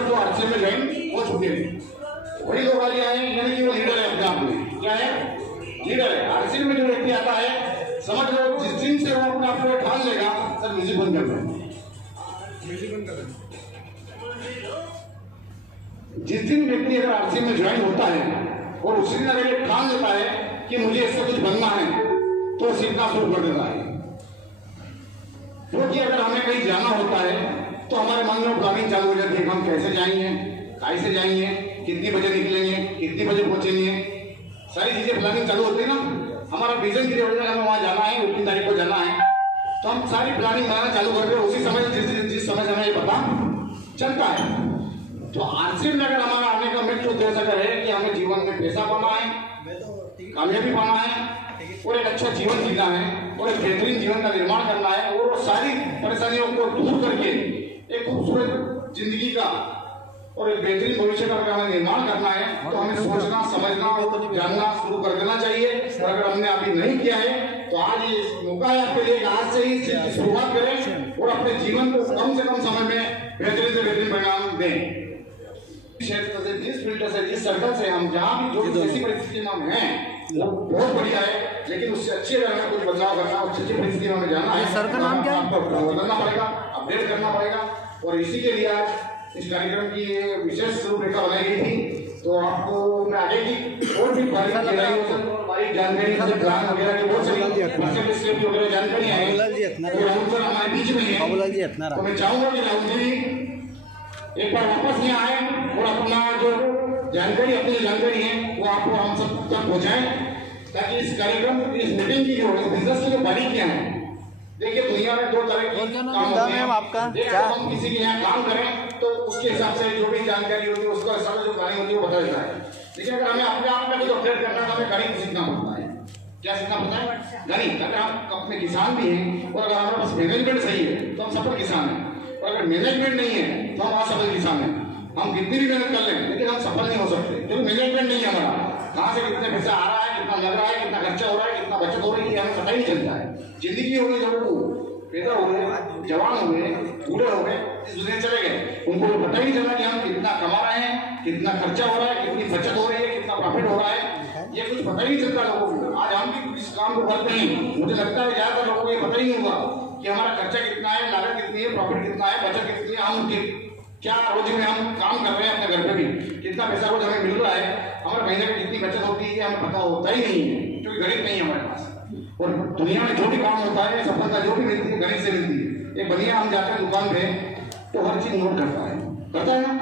जो आरसीएम में ज्वाइन हो चुके हैं वही लोग वाले आए, यानी कि वो लीडर है अपने आप में। क्या है? लीडर है। आरसीएम में जो व्यक्ति आता है, समझ लो जिस दिन से वो अपने आप को ठान लेगा, सर म्यूजिक बंद कर दो, म्यूजिक बंद कर दो। जिस दिन व्यक्ति अगर आरसीएम में ज्वाइन होता है और उसी दिन अगर ये ठान लेता है कि मुझे इससे कुछ बनना है, तो सीखना शुरू कर देता है। क्योंकि अगर हमें कहीं जाना होता है तो हमारे मन में प्लानिंग चालू हो जाती है, हम कैसे जाएंगे, कैसे जाएंगे, कितनी बजे निकलेंगे, कितनी बजे पहुंचेंगे, सारी चीजें प्लानिंग चालू होती है ना। हमारा विजन क्लियर हो जाएगा, हमें वहां जाना है, उतनी तारीख को जाना है, तो हम सारी प्लानिंग बनाना चालू करते हैं उसी समय, जिस समय हमें ये पता चलता है। तो आरसीएम में अगर हमारा आने का मुख्य उद्देश्य अगर है कि हमें जीवन में पैसा पाना है, कामयाबी पाना है और एक अच्छा जीवन जीना है और एक बेहतरीन जीवन का निर्माण करना है और वो सारी परेशानियों को दूर करके एक खूबसूरत जिंदगी का और एक बेहतरीन भविष्य का हमें निर्माण करना है, तो हमें सोचना, समझना और जानना शुरू कर देना चाहिए। और अगर हमने अभी नहीं किया है तो आज ये मौका है आपके लिए, आज से ही शुरुआत करें और अपने जीवन को कम से कम समय में बेहतरीन से बेहतरीन परिणाम दें। क्षेत्र से, जिस फील्ड से, जिस सर्कल से हम जहाँ भी जो जैसी परिस्थिति में हम हैं वो बहुत बढ़िया है, लेकिन उससे अच्छी अगर हमें कुछ बदलाव करना, अच्छी परिस्थिति में हमें जाना है, सर का नाम क्या है? बदलना पड़ेगा, अपडेट करना पड़ेगा। और इसी के लिए आज इस कार्यक्रम की विशेष रूपरेखा बनाई गई थी। तो आपको मैं आगे की और भी बारीक जानकारी, प्लान वगैरह की बहुत सारी वगैरह जानकारी है, हमारे बीच में है। तो मैं चाहूंगा कि राहुल जी एक बार वापस यहाँ आए और अपना जो जानकारी, अपनी जानकारी है वो आपको हम सब तक पहुँचाएं, ताकि इस कार्यक्रम, इस मीटिंग की जो बिजनेस की जो बारीकियां हैं, देखिए दुनिया में दो तरह के काम होते हैं। आपका क्या हम किसी के यहाँ काम करें तो उसके हिसाब से जो भी जानकारी होती है उसका हिसाब से जो प्लानिंग होती है वो बता देता है। लेकिन अगर हमें अपने आप में कुछ अपडेट करना है तो हमें गणित सीखना पड़ता है। क्या सीखना पड़ता है? गणित। अगर हम अपने किसान भी हैं और अगर हमारे पास मैनेजमेंट सही है तो हम सफल किसान हैं, और अगर मैनेजमेंट नहीं है तो हम असफल किसान हैं। हम कितनी भी मेहनत कर लें लेकिन हम सफल नहीं हो सकते, क्योंकि मैनेजमेंट नहीं है हमारा। कहाँ से कितने पैसा आ रहा है, कितना लग रहा है, कितना खर्चा हो रहा है, कितना बचत हो रही है, हमें पता ही नहीं चलता है। जिंदगी हो गई, जब वो पैदा हो गए, जवान हो गए, बूढ़े हो गए, इस दुनिया चले गए, उनको पता ही नहीं चला कि हम कितना कमा रहे हैं, कितना खर्चा हो रहा है, कितनी बचत हो रही है, कितना प्रॉफिट हो रहा है, ये कुछ पता ही नहीं चलता लोगों को। आज हम भी इस काम को करते हैं, मुझे लगता है ज्यादातर लोगों को ये पता ही नहीं होगा कि हमारा खर्चा कितना है, लागत कितनी है, प्रॉफिट कितना है, बचत कितनी है, हम क्या रोज में हम काम कर रहे हैं, अपने घर पे भी कितना पैसा रोज हमें मिल रहा है, हमारे महीने में कितनी बचत होती है हमें पता होता ही नहीं है, क्योंकि गणित नहीं है हमारे पास। और दुनिया में जो भी काम होता है, सफलता जो भी मिलती है गणित से मिलती है। एक बढ़िया हम जाते हैं दुकान पे तो हर चीज नोट करता है ना।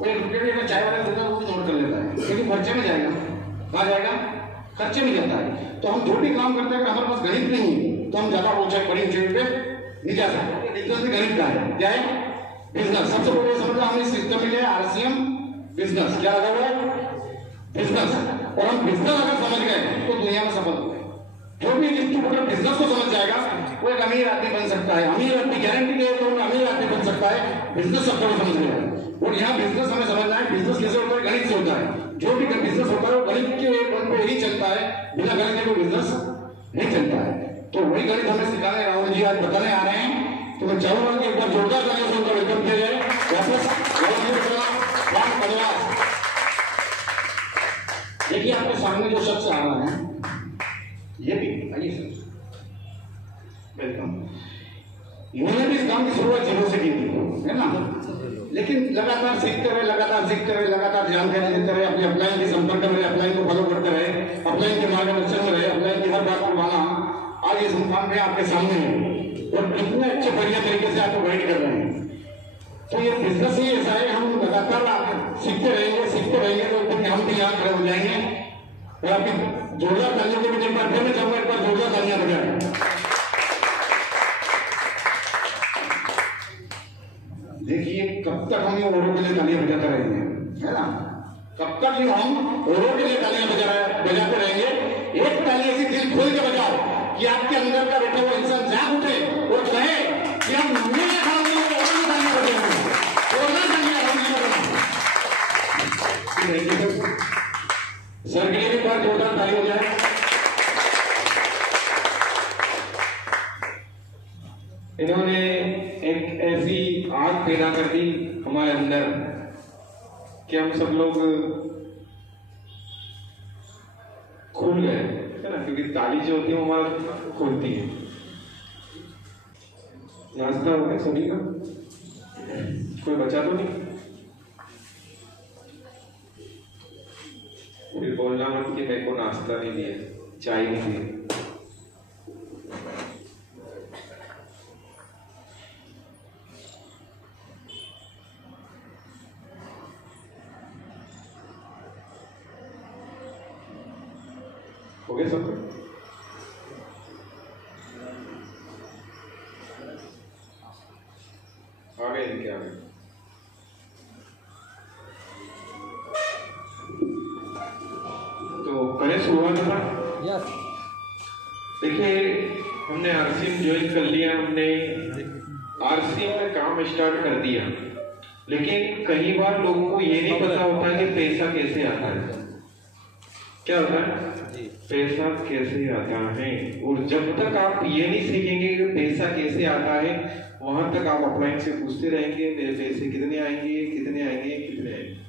वो एक रुपये में चाय वाला दुकान वो भी नोट कर लेता है, क्योंकि खर्चे में जाएगा, कहाँ जाएगा, खर्चे में जाता है। तो हम जो भी काम करते हैं, अगर हमारे पास गणित नहीं है तो हम ज्यादा ऊंचाई, बड़ी ऊंचाई पे नहीं जा सकते। बिजनेस में गणित का है, क्या है? बिजनेस। सबसे पहले समझो हमने सिस्टम में लिया आरसीएम बिजनेस। क्या लगा हुआ है? बिजनेस। और हम बिजनेस अगर समझ गए तो दुनिया में सफल हो गए। जो भी अगर बिजनेस को समझ जाएगा वो एक अमीर आदमी बन सकता है। अमीर आदमी गारंटी दे तो अमीर आदमी बन सकता है, बिजनेस सबको समझ गया। और यहाँ बिजनेस हमें समझना है, बिजनेस कैसे होता है? गणित से होता है। जो भी बिजनेस होता है वो गणित के बल पे ही चलता है, बिना गणित के कोई बिजनेस नहीं चलता है। तो वही गणित हमें सिखाने राहुल जी आज बताने आ रहे हैं। तो मैं चाहूंगा कि एक बार जोरदार तालियों से उनका वेलकम किया जाए। वापस देखिए आपके सामने जो शख्स आ रहा है, ये भी आइए सर, वेलकम। इन्होंने भी इस काम की शुरुआत जीरो से की थी, है ना, लेकिन लगातार सीखते रहे, लगातार जानकारी देते रहे, अपने अपलाइन के संपर्क में रहे, अपलाइन को फॉलो करते रहे, अपलाइन के मार्गदर्शन में रहे, अपलाइन की हर बात को माना। आज इस मुकाम पे आपके सामने है और कितने अच्छे बढ़िया तरीके से आपको गाइड कर रहे हैं। तो ये बिजनेस ही ऐसा है, हम लगातार सीखते रहेंगे तो फिर हम भी यहाँ खड़े हो जाएंगे। और आपकी जोरदार तालियों के बीच एक बार फिर मैं चाहूंगा, एक बार जोरदार तालियां बजाएं। देखिए कब तक हम औरों के लिए तालियां बजाते रहेंगे, है ना, कब तक हम औरों के लिए तालियां बजाते रहेंगे। एक ताली ऐसी दिल खोल के बजाओ कि आपके अंदर का बैठा हुआ इंसान जाग उठे और कहे कि हम मेरे काम में तालियां बजाएंगे। सर के लिए भी बार जोरदार ताली हो जाए। इन्होंने एक ऐसी आग पैदा कर दी हमारे अंदर कि हम सब लोग खुल गए है ना, क्योंकि ताली जो होती है वो हमारा खुलती है। नाश्ता हो गया सभी का? कोई बचा तो नहीं? फिर बोलना मत कि मेरे को नाश्ता नहीं दिया, चाय नहीं दी। हो गया सब? आ गए क्या? तो करें शुरुआत था। यस। देखिए हमने आरसीएम ज्वाइन कर लिया, हमने आरसीएम में काम स्टार्ट कर दिया, लेकिन कई बार लोगों को ये नहीं पता होता कि पैसा कैसे आता है। क्या होता है? पैसा कैसे आता है। और जब तक आप ये नहीं सीखेंगे कि पैसा कैसे आता है, वहां तक आप अपलाइन से पूछते रहेंगे मेरे पैसे कितने आएंगे, कितने आएंगे, कितने आएंगे।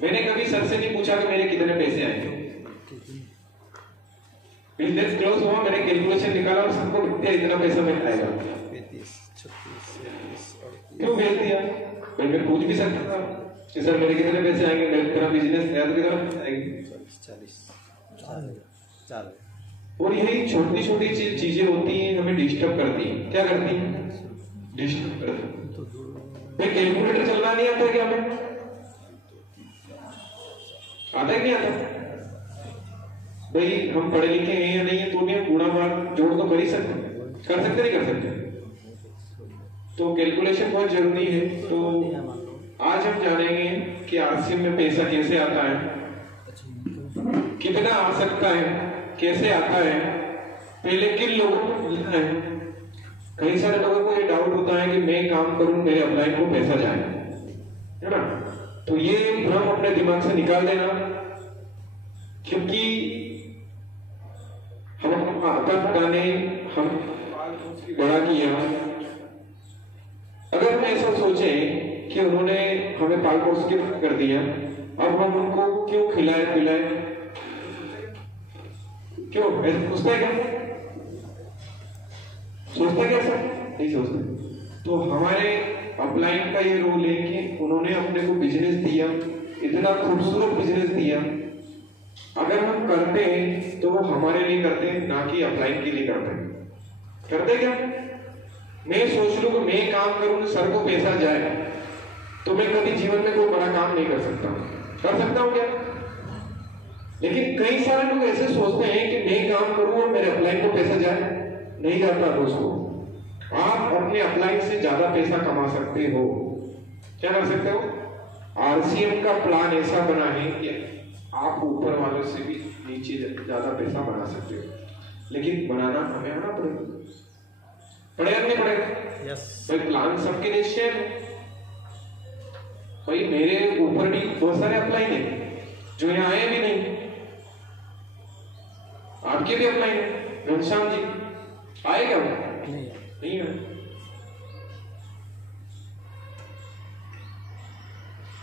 मैंने कभी सर से नहीं पूछा कि मेरे कितने पैसे आएंगे। बिजनेस क्लोज हुआ, मैंने कैलकुलेशन निकाला और सबको इतना पैसा मिल आएगा। क्यों भेज दिया? मैं पूछ भी सकता था कि सर मेरे कितने पैसे आएंगे, मेरा बिजनेस नया तो कितना आएंगे? 40। और यही छोटी छोटी चीजें होती हैं, हमें डिस्टर्ब करती हैं। क्या करती हैं? डिस्टर्ब करती हैं। भाई कैलकुलेटर चलना नहीं आता क्या हमें? आता है कि नहीं आता? भाई हम पढ़े लिखे हैं या नहीं है, तो भी हम गुणा भाग जोड़ तो कर ही सकते हैं। कर सकते नहीं कर सकते? तो कैलकुलेशन बहुत जरूरी है। तो आज हम जानेंगे कि आरसीएम में पैसा कैसे आता है, कितना आ सकता है, कैसे आता है, पहले किन लोगों को मिलता है। कई सारे लोगों को ये डाउट होता है कि मैं काम करूं मेरे अपलाइन को पैसा जाए, है ना। तो ये भ्रम अपने दिमाग से निकाल देना, क्योंकि हम आता पता नहीं, हम बड़ा किया। अगर हम ऐसा सोचे कि उन्होंने हमें पाल पोस के कर दिया, अब हम उनको क्यों खिलाए पिलाए, क्यों सोचता है क्या? सोचता क्या सर? नहीं सोचता। तो हमारे अपलाइन का ये रोल है कि उन्होंने अपने को बिजनेस दिया, इतना खूबसूरत बिजनेस दिया। अगर हम करते हैं तो वो हमारे लिए करते हैं, ना कि अपलाइन के लिए करते हैं। करते क्या? मैं सोच लूं कि मैं काम करूं, सर को पैसा जाए, तो मैं कभी जीवन में कोई बड़ा काम नहीं कर सकता। कर सकता हूं क्या? लेकिन कई सारे लोग ऐसे सोचते हैं कि मैं काम करूं और मेरे अपलाइन को पैसा जाए। नहीं जाता दोस्तों। आप अपने अपलाइन से ज्यादा पैसा कमा सकते हो। क्या कर सकते हो? आरसीएम का प्लान ऐसा बना है कि आप ऊपर वालों से भी नीचे ज्यादा पैसा बना सकते हो, लेकिन बनाना हमें आना पड़ेगा नहीं पड़ेगा? यस। भाई प्लान सबके लिए शेयर है। भाई मेरे ऊपर भी बहुत सारे अपलाइन है जो यहाँ आए भी नहीं, आपके भी अपलाइन है। घनश्याम जी आए क्या? नहीं है।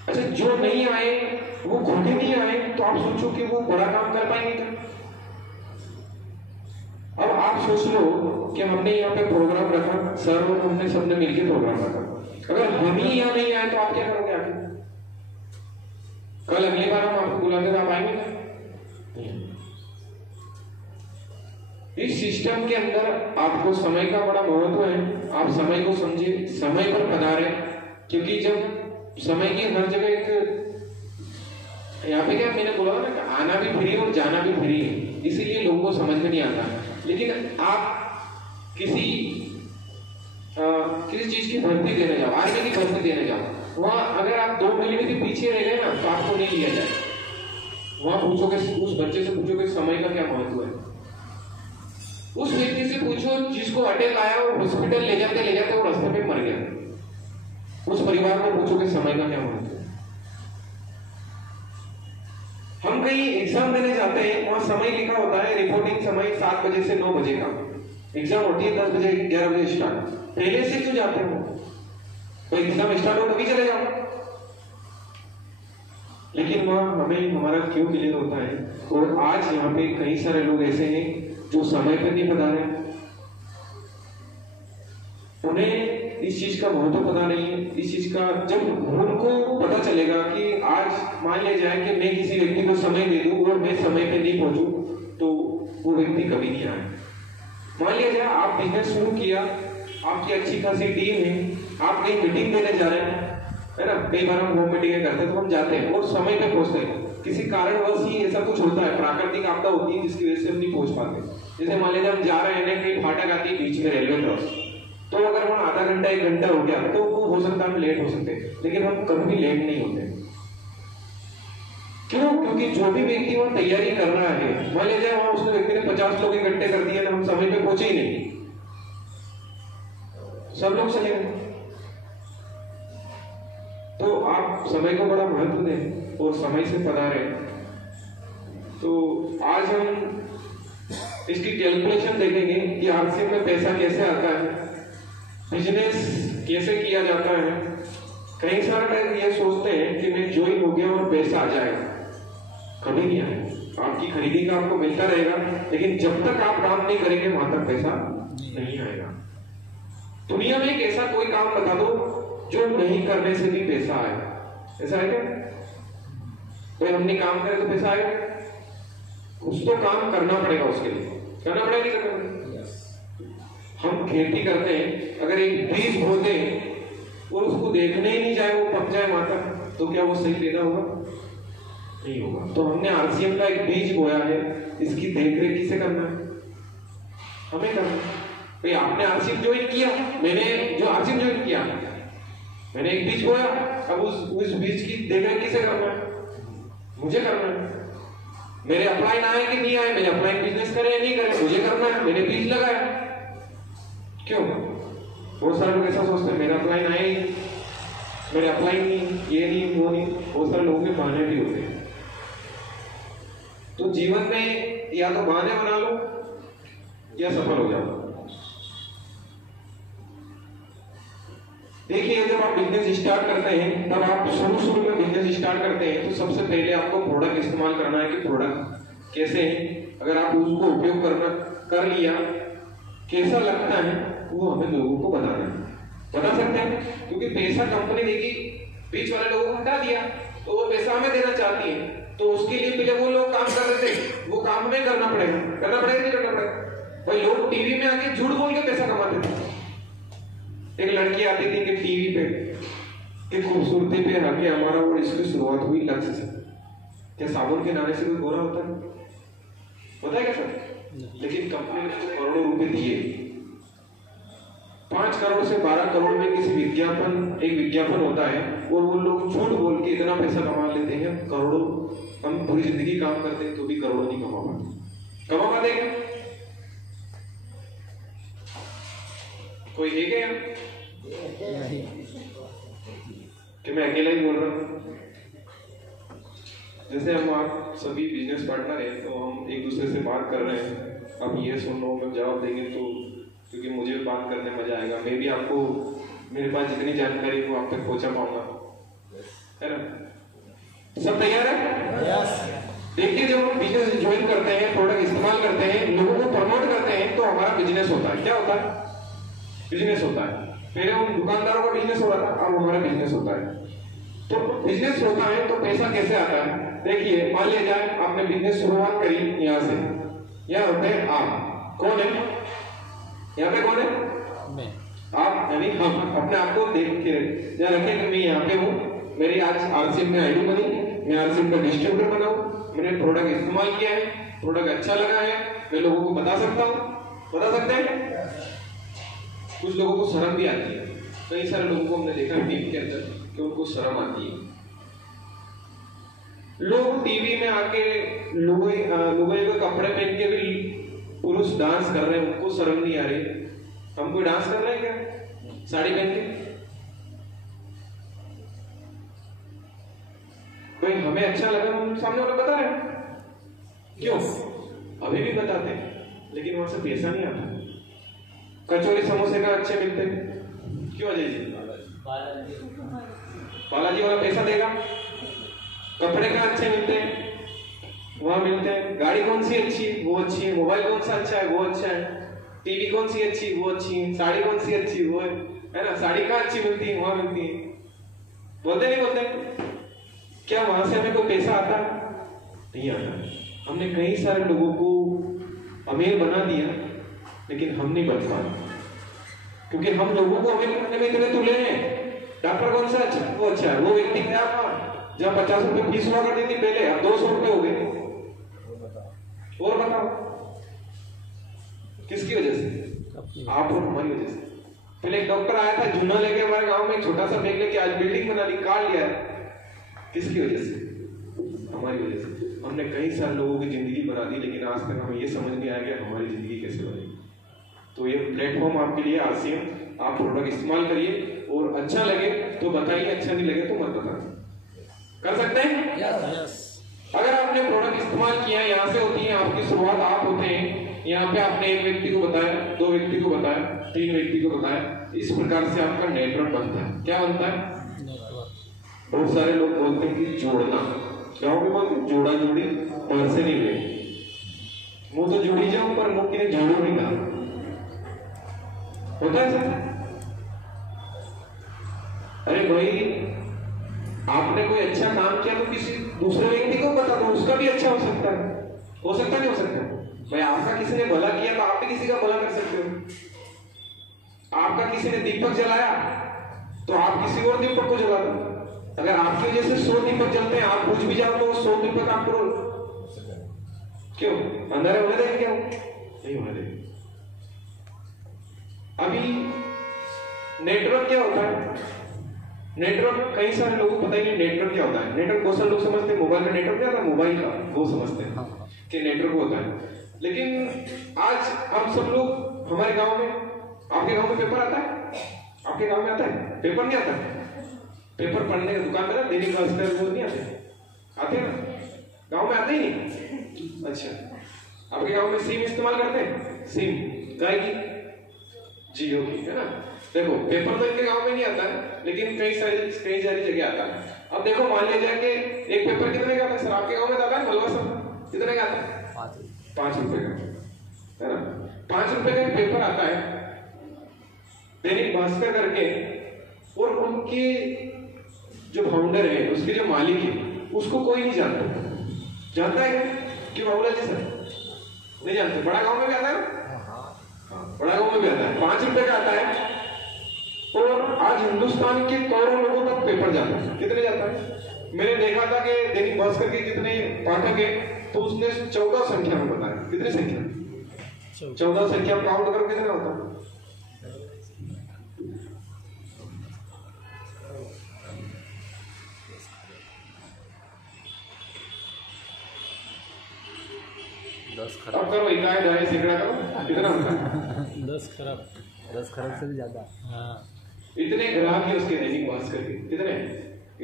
अच्छा, जो नहीं आए वो खुद ही नहीं आए, तो आप सोचो कि वो बड़ा काम कर पाएंगे क्या? अब आप सोच लो कि हमने यहाँ पे प्रोग्राम रखा, सर और हमने सबने मिलकर प्रोग्राम रखा। अगर हम ही यहाँ नहीं आए तो आप क्या करोगे आगे? कल अगली बार हम आपको बुलाते तो आप आएंगे क्या? इस सिस्टम के अंदर आपको समय का बड़ा महत्व है। आप समय को समझिए, समय पर पधारे, क्योंकि जब समय की हर जगह एक यहाँ पे क्या मैंने बोला ना, आना भी फ्री और जाना भी फ्री है, इसीलिए लोगों को समझ में नहीं आता। लेकिन आप किसी चीज की भर्ती देने जाओ, आर्मी की भर्ती देने जाओ, वहां अगर आप 2 महीने भी पीछे रह गए ना तो आपको नहीं लिया जाए। वहां पूछोगे, उस बच्चे से पूछोगे समय का क्या महत्व है। उस व्यक्ति से पूछो जिसको अटैक आया और हॉस्पिटल ले जाते वो रास्ते में मर गया। उस परिवार को पूछोगे समय का क्या महत्व है। हम कहीं एग्जाम देने जाते हैं, वहां समय लिखा होता है, रिपोर्टिंग समय 7 बजे से 9 बजे का। एग्जाम होती है 10 बजे 11 बजे स्टार्ट। पहले से क्यों जाते हो? तो एग्जाम स्टार्ट हो तभी चले जाओ। लेकिन वह हमें हमारा क्यों क्लियर होता है। और आज यहाँ पे कई सारे लोग ऐसे हैं जो समय पर नहीं बता रहे, उन्हें इस चीज का महत्व पता नहीं है। इस चीज का जब उनको पता चलेगा कि आज मान लिया जाए कि मैं किसी व्यक्ति को समय दे दूं और मैं समय पे नहीं पहुंचूं, तो वो व्यक्ति कभी नहीं आए। मान लिया जाए आप बिजनेस शुरू किया, आपकी अच्छी खासी टीम है, आप कहीं मीटिंग देने जा रहे हैं, है ना। कई बार हम होम मीटिंग करते हैं तो हम जाते हैं और समय पे पहुंचते हैं। किसी कारणवश ही ऐसा कुछ होता है, प्राकृतिक आपदा होती है जिसकी वजह से हम नहीं पहुंच पाते। जैसे मान लीजिए हम जा रहे हैं, कहीं फाटक आती है बीच में रेलवे क्रॉस, तो अगर वहां आधा घंटा 1 घंटा हो गया तो वो हो सकता है हम लेट हो सकते हैं, लेकिन हम कभी भी लेट नहीं होते। क्यों? क्योंकि जो भी व्यक्ति वहां तैयारी कर रहा है, मान लीजिए वहां उसने व्यक्ति ने 50 लोग इकट्ठे कर दिए ना, हम समय पे पहुंचे ही नहीं, सब लोग चले गए। तो आप समय को बड़ा महत्व दें और समय से पधारे। तो आज हम इसकी कैलकुलेशन देखेंगे कि आरसीएम में पैसा कैसे आता है, बिजनेस कैसे किया जाता है। कई सारे लोग ये सोचते हैं कि मैं ज्वाइन हो गया और पैसा आ जाएगा, कभी नहीं आएगा। आपकी खरीदी का आपको मिलता रहेगा, लेकिन जब तक आप काम नहीं करेंगे वहां तक पैसा नहीं आएगा। दुनिया में एक ऐसा कोई काम बता दो जो नहीं करने से भी पैसा आए, ऐसा है क्या? कोई हमने काम करे तो पैसा आएगा? कुछ तो काम करना पड़ेगा, उसके लिए करना पड़ेगा, नहीं करना पड़ेगा। हम खेती करते हैं, अगर एक बीज बो दें और उसको देखने ही नहीं जाए, वो पक जाए माता, तो क्या वो सही लेना होगा? नहीं होगा। तो हमने आरसीएम का एक बीज बोया है, इसकी देखरेख किसे करना है? हमें करना है। भाई आपने आरसीएम ज्वाइन किया, मैंने जो आरसीएम ज्वाइन किया, मैंने एक बीज बोया, अब उस बीज की देखरेख किसे करना है? मुझे करना है। मेरे अपलाइन आए कि नहीं आए, मेरे अपलाइन बिजनेस करे या नहीं करे, मुझे करना है। मैंने बीज लगाया, क्यों? बहुत सारे लोग ऐसा सोचते हैं मेरा अपलाइन आए, मेरे अपलाइन नहीं, ये नहीं, वो नहीं। बहुत सारे लोगों के बहाने भी होते हैं। तो जीवन में या तो बहाने बना लो या सफल हो जाओ। देखिए, जब आप बिजनेस स्टार्ट करते हैं, तब आप शुरू में बिजनेस स्टार्ट करते हैं तो सबसे पहले आपको प्रोडक्ट इस्तेमाल करना है कि प्रोडक्ट कैसे है। अगर आप उसको उपयोग कर लिया, कैसा लगता है, वो हमें लोगों को बताना है, बता सकते हैं। क्योंकि पैसा कंपनी देगी, बीच वाले लोगों को हटा दिया तो वो पैसा हमें देना चाहती है, तो उसके लिए पहले वो लोग काम कर रहे थे, वो काम हमें करना पड़ेगा, नहीं करना पड़ेगा। भाई लोग टीवी में आके झूठ बोल के पैसा कमाते थे। एक लड़की आती थी कि टीवी पे कि खूबसूरती पे आके हमारा और इसकी शुरुआत हुई लक्ष्य से। क्या साबुन के नाने से कोई गोरा होता है? पता है क्या सर? लेकिन कंपनी ने उसको करोड़ों रुपए दिए। 5 करोड़ से 12 करोड़ में किसी एक विज्ञापन होता है और वो लोग झूठ बोल के इतना पैसा कमा लेते हैं, करोड़ों। हम पूरी जिंदगी काम करते हैं तो भी करोड़ नहीं कमा पाते क्या? कोई है क्या कि मैं अकेला ही बोल रहा हूँ? जैसे हम आप सभी बिजनेस पार्टनर हैं तो हम एक दूसरे से बात कर रहे हैं, आप ये सुन लो, मैं जवाब देंगे तो, क्योंकि मुझे बात करने मजा आएगा, मैं भी आपको मेरे पास जितनी जानकारी वो आप तक पहुंचा पाऊंगा, है ना? सब तैयार है? देखिए, जब हम बिजनेस ज्वाइन करते हैं, प्रोडक्ट इस्तेमाल करते हैं, लोगों को प्रमोट करते हैं, तो हमारा बिजनेस होता है। क्या होता है? बिजनेस होता है। पहले हम दुकानदारों का बिजनेस हो रहा था, अब हमारा बिजनेस होता है। तो बिजनेस होता है तो पैसा कैसे आता है? देखिए, मान लिया जाए आपने बिजनेस शुरुआत करी यहाँ से, यहाँ होते हैं आप, कौन है यहाँ पे? कौन है? आप, यानी हम अपने आप को देख के ध्यान रखें कि मैं यहाँ पे हूँ, मेरी आज आरसीएम में आईडी बनी, मैं आरसीएम का डिस्ट्रीब्यूटर बना हूँ, मैंने प्रोडक्ट इस्तेमाल किया है, प्रोडक्ट अच्छा लगा है, मैं लोगों को बता सकता हूँ। बता सकते हैं? कुछ लोगों को शर्म भी आती है। कई सारे लोगों को हमने देखा टीम के अंदर कि उनको शर्म आती है। लोग टीवी में आके लुगाई के कपड़े पहन के भी पुरुष डांस कर रहे हैं, उनको शर्म नहीं आ रही। हम कोई डांस कर रहे हैं क्या साड़ी पहन के? भाई हमें अच्छा लगा, हम सामने वाले बता रहे हैं। क्यों? अभी भी बताते हैं, लेकिन वहां से पैसा नहीं आता। कचौरी समोसे का अच्छे मिलते हैं, क्यों अजय जी? बालाजी वाला पैसा देगा। कपड़े का अच्छे मिलते हैं, वहां मिलते हैं। गाड़ी कौन सी अच्छी है? वो अच्छी है। मोबाइल कौन सा अच्छा है? वो अच्छा है। टीवी कौन सी अच्छी? वो अच्छी है। साड़ी कौन सी अच्छी? वो है ना, साड़ी कहाँ अच्छी मिलती है? वहां मिलती है। बोलते नहीं बोलते? क्या वहां से हमें कोई पैसा आता? नहीं आता। हमने कई सारे लोगों को अमीर बना दिया, लेकिन हम नहीं बन पाए, क्योंकि हम लोगों को अमीर बनने में इतने तुले हैं। डॉक्टर कौन सा अच्छा? वो अच्छा है। वो व्यक्ति गया जहाँ 50 रुपए फीस हुआ करती थी पहले, अब 200 रुपए हो गए। और बताओ किसकी वजह से? आप और हमारी वजह से। पहले एक डॉक्टर आया था जूना लेके हमारे गांव में, छोटा सा बैग लेके, आज बिल्डिंग बना ली, कार लिया। किसकी वजह से? हमारी वजह से। हमने कई सारे लोगों की जिंदगी बना दी, लेकिन आज तक हमें ये समझ नहीं आया कि हमारी जिंदगी कैसे बनेगी। तो ये प्लेटफॉर्म आपके लिए आरसीएम, आप प्रोडक्ट इस्तेमाल करिए, और अच्छा लगे तो बताइए, अच्छा नहीं लगे तो मत बताइए। कर सकते हैं? यस। अगर आपने प्रोडक्ट इस्तेमाल किया, यहाँ से होती है आपकी शुरुआत, आप होते हैं। यहाँ पे आपने एक व्यक्ति को बताया, 2 व्यक्ति को बताया, 3 व्यक्ति को बताया, इस प्रकार से आपका नेटवर्क बनता है। क्या बनता है? नेटवर्क। बहुत सारे लोग बोलते हैं कि जोड़ना, क्या बोलते हैं? जोड़ा जोड़ी पर से नहीं ले, मुंह तो जोड़ी जाऊं पर मुंह के जोड़ो नहीं कहा। होता है सर? अरे भाई, आपने कोई अच्छा काम किया तो किसी दूसरे व्यक्ति को बता दो, उसका भी अच्छा हो सकता है। हो सकता नहीं हो सकता? भाई आपका किसी ने भला किया तो आप भी किसी का भला कर सकते हो। आपका किसी ने दीपक जलाया तो आप किसी और दीपक को जला दो। अगर आपकी वजह से 100 दीपक जलते हैं, आप बुझ भी जाओ तो 100 दीपक आप करो। क्यों? अंधारे होने देंगे? क्या नहीं होने देंगे। अभी नेटवर्क क्या होता है? नेटवर्क कई सारे लोगों को पता ही नहीं नेटवर्क क्या होता है। नेटवर्क बहुत सारे लोग समझते हैं मोबाइल का नेटवर्क क्या होता है, मोबाइल का वो समझते हैं कि नेटवर्क होता है। लेकिन आज हम सब लोग, हमारे गांव में, आपके गांव में पेपर आता है? आपके गांव में आता है? पेपर नहीं आता? पेपर पढ़ने की दुकान में ना दैनिक भास्कर वो नहीं आते? आते हैं ना? गांव में आते ही नहीं? अच्छा, आपके गांव में सिम इस्तेमाल करते हैं? सिम गाय की, जियो की, है ना? देखो, पेपर तो इनके गांव में नहीं आता है, लेकिन कई सारी जगह आता है। अब देखो, मान लीजिए कि एक पेपर कितने का आता है? सर आपके गांव में आता है मलवा सर, कितने का आता है? 5 रुपए का, है ना? 5 रुपए का एक पेपर आता है दैनिक भास्कर करके, और उनके जो फाउंडर है, उसके जो मालिक है, उसको कोई नहीं जानता। जानता है कि बाबूला जी सर? नहीं जानते। बड़ा गांव में भी आता है ना? बड़ा गांव में भी आता है। 5 रुपए का आता है, और आज हिंदुस्तान के करोड़ों लोगों तक पेपर जाता है। कितने जाता है? मैंने देखा था कि दैनिक भास्कर के कितने पाठक है, तो उसने 14 संख्या में बताया। कितनी संख्या? 14 संख्या काउंट करो कितना होता है? अब करो, इकाई ढाई सैकड़ा करो, कितना होता है? 10 खरब से भी ज्यादा। हाँ, इतने ग्राहक है उसके दैनिक भास्कर के। कितने?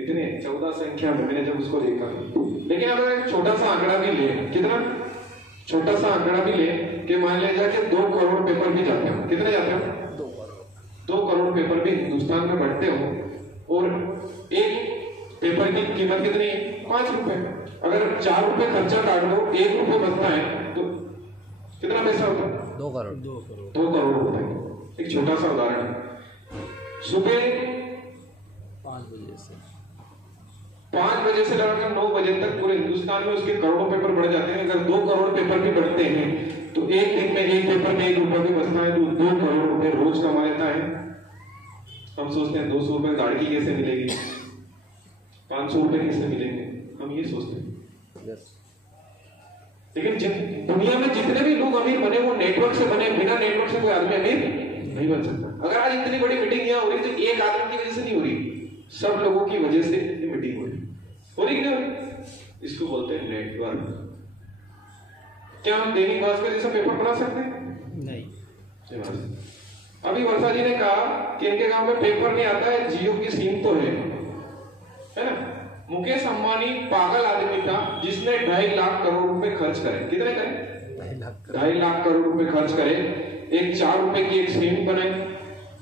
इतने 14 संख्या में मैंने जब उसको देखा। लेकिन अगर एक छोटा सा आंकड़ा भी ले, कितना छोटा सा आंकड़ा भी ले कि मान लीजिए कि 2 करोड़ पेपर भी जाते हो। कितने जाते हो? 2 करोड़ पेपर भी हिंदुस्तान में बढ़ते हो, और एक पेपर की कीमत कितनी है? 5 रुपए। अगर 4 रुपए खर्चा काट लो, 1 रुपए बचता है, तो कितना पैसा होता है? 2 करोड़। 2 करोड़ होता है। एक छोटा सा उदाहरण, सुबह 5 बजे से लगाकर 9 बजे तक पूरे हिंदुस्तान में उसके करोड़ों पेपर बढ़ जाते हैं। अगर 2 करोड़ पेपर भी बढ़ते हैं तो एक दिन में एक पेपर में 1 रुपया भी बचता है, तो 2 करोड़ रुपए रोज कमा लेता है। हम सोचते हैं 200 रुपए गाड़ी की कैसे मिलेगी, 500 रुपए कैसे मिलेंगे, हम ये सोचते हैं। लेकिन दुनिया में जितने भी लोग अमीर बने वो नेटवर्क से बने। बिना नेटवर्क से कोई आदमी अमीर नहीं बन सकता। अगर आज इतनी बड़ी मीटिंग यहाँ हो रही तो एक आदमी की वजह से नहीं हो रही, सब लोगों की वजह से ये मीटिंग हो रही कि नहीं? इसको बोलते हैं नेटवर्क। क्या हम दैनिक भास्कर जैसा पेपर बना सकते हैं? नहीं। अभी वर्षा जी ने कहा कि इनके गांव में पेपर नहीं आता है, जियो की सिम तो है ना? मुकेश अंबानी पागल आदमी था जिसने 2.5 लाख करोड़ रुपए खर्च करे। कितने करे? 2.5 लाख करोड़ रुपए खर्च करे एक 4 रुपए की एक सिम बनाई,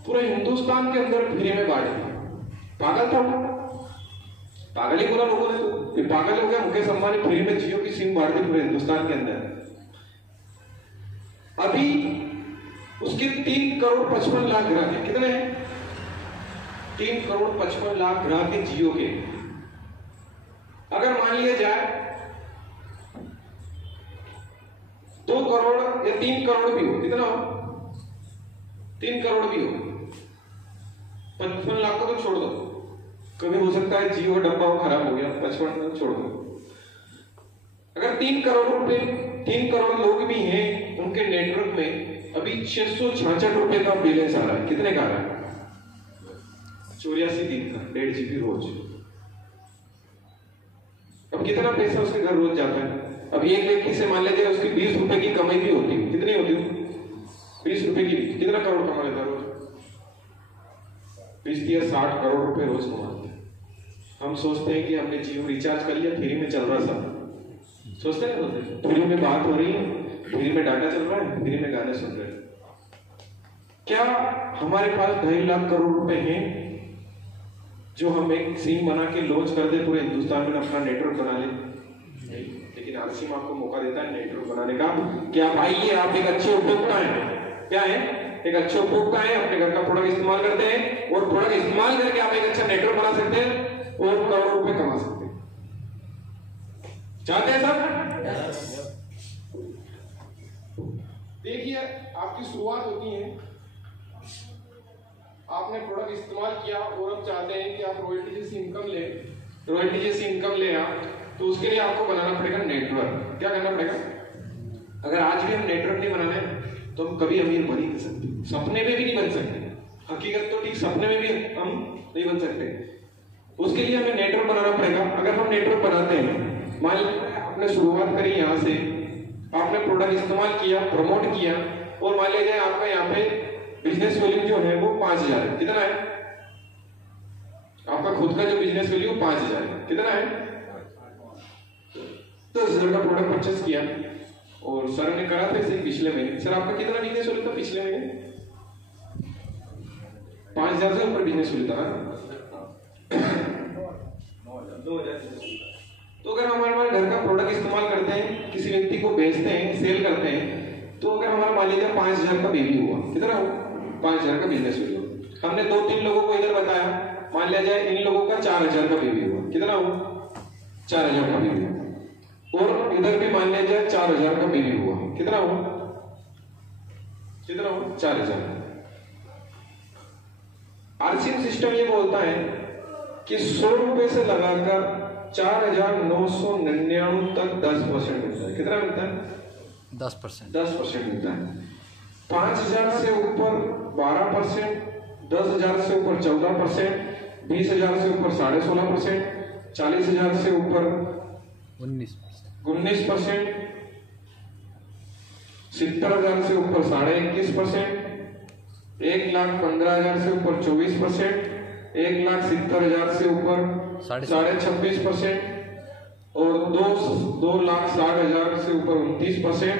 पूरे हिंदुस्तान के अंदर फ्री में बांट दी। पागल था वो, पागल ही बोला लोगों ने, तो ये पागल हो गया। मुकेश अंबानी फ्री में जियो की सिम बांट दी पूरे हिंदुस्तान के अंदर। अभी उसके 3 करोड़ 55 लाख ग्राहक है। कितने हैं? 3 करोड़ 55 लाख ग्राहक है जियो के। अगर मान लिया जाए 2 करोड़ या 3 करोड़ भी हो, कितना हो? 3 करोड़ भी हो, 55 लाख को तो छोड़ दो, कभी हो सकता है जियो का डब्बा वो खराब हो गया, 55 लाख छोड़ दो। अगर 3 करोड़ रुपए, 3 करोड़ लोग भी हैं उनके नेटवर्क में, अभी 666 रुपए का बैलेंस आ रहा है। कितने का आ रहा है? 84 दिन का, 1.5 GB रोज। अब कितना पैसा उसके घर रोज जाता है? अब एक व्यक्ति से मान लीजिए उसकी 20 रुपए की कमाई भी होती है, कितनी होती है? 20 रुपए की, कितना करोड़ कमा लेता है रोज? 20 या 60 करोड़ रुपए रोज कमाते हैं। हम सोचते हैं कि हमने जियो रिचार्ज कर लिया, फ्री में चल रहा सब, सोचते हैं फ्री में बात हो रही है, फ्री में डाटा चल रहा है, फ्री में गाने सुन रहे हैं। क्या हमारे पास 2.5 लाख करोड़ रुपए हैं जो हम एक सिम बना के लॉन्च कर दे, पूरे हिंदुस्तान में अपना नेटवर्क बना ले? नहीं। लेकिन आरसीएम आपको मौका देता है नेटवर्क बनाने का कि आप आइए, आप एक अच्छे उपभोक्ता हैं। क्या है? एक अच्छे उपभोक्ता है, अपने घर का प्रोडक्ट इस्तेमाल करते हैं और प्रोडक्ट इस्तेमाल करके आप एक अच्छा नेटवर्क बना सकते हैं और करोड़ों रुपए कमा सकते हैं। चाहते हैं सब? देखिए, आपकी शुरुआत होती है, आपने प्रोडक्ट इस्तेमाल किया और अब चाहते हैं कि आप रॉयल्टी जैसी इनकम ले, रॉयल्टी जैसी इनकम ले आप, तो उसके लिए आपको बनाना पड़ेगा नेटवर्क। क्या करना पड़ेगा? अगर आज भी हम नेटवर्क नहीं बनाना है तो हम कभी अमीर बन ही नहीं सकते, सपने में भी नहीं बन सकते। हकीकत तो ठीक, सपने में भी हम नहीं बन सकते। उसके लिए हमें नेटवर्क बनाना पड़ेगा। अगर हम नेटवर्क बनाते हैं, मान लीजिए आपने शुरुआत करी यहाँ से, आपने प्रोडक्ट इस्तेमाल किया, प्रमोट किया और मान लीजिए आपका यहाँ पे बिजनेस वैल्यू जो है वो 5,000 है। कितना है? आपका खुद का जो बिजनेस वैल्यू 5,000 है। कितना है? 10,000 का प्रोडक्ट परचेस किया और सर ने करा था इसे पिछले महीने। सर आपका कितना बिजनेस वैल्यू था पिछले महीने? 5,000 से ऊपर बिजनेस वैल्यू था। 9,000। तो अगर हमारे घर का प्रोडक्ट इस्तेमाल करते हैं, किसी व्यक्ति को बेचते हैं, सेल करते हैं, तो अगर हमारा मान लीजिए 5,000 का बेबी हुआ, कितना हो? 5,000 का बिजनेस वैल्यू। हमने 2-3 लोगों को इधर बताया, मान लिया जाए इन लोगों का 4,000 का बेबी हुआ। कितना हुआ? 4,000 का बेबी हुआ। और इधर भी मान लिया जाए 4,000 का बेबी हुआ। कितना हुआ? कितना हुआ? 4,000। आरसीएम सिस्टम ये बोलता है कि 100 रुपए से लगाकर 4,999 तक 10% मिलता है। कितना मिलता है? 10% मिलता है। 5,000 से ऊपर 12%, 10,000 से ऊपर 14%, 20,000 से ऊपर 16.5%, 40,000 से ऊपर 19%, 70,000 से ऊपर 21.5%, 1,15,000 से ऊपर 24%, 1,70,000 से ऊपर 26.5% और 2,60,000 से ऊपर 29%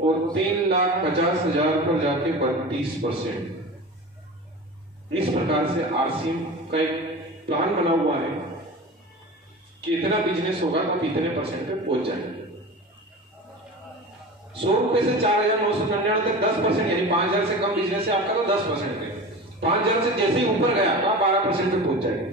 और 3,50,000 पर जाके 32%। इस प्रकार से आरसीएम का एक प्लान बना हुआ है कि इतना बिजनेस होगा तो कितने परसेंट पे पहुंच जाएंगे। 100 रुपए से 4,999 तक 10%, यानी 5,000 से कम बिजनेस है आपका तो 10% है। 5,000 से जैसे ही ऊपर गया आप 12% पे पहुंच जाएंगे।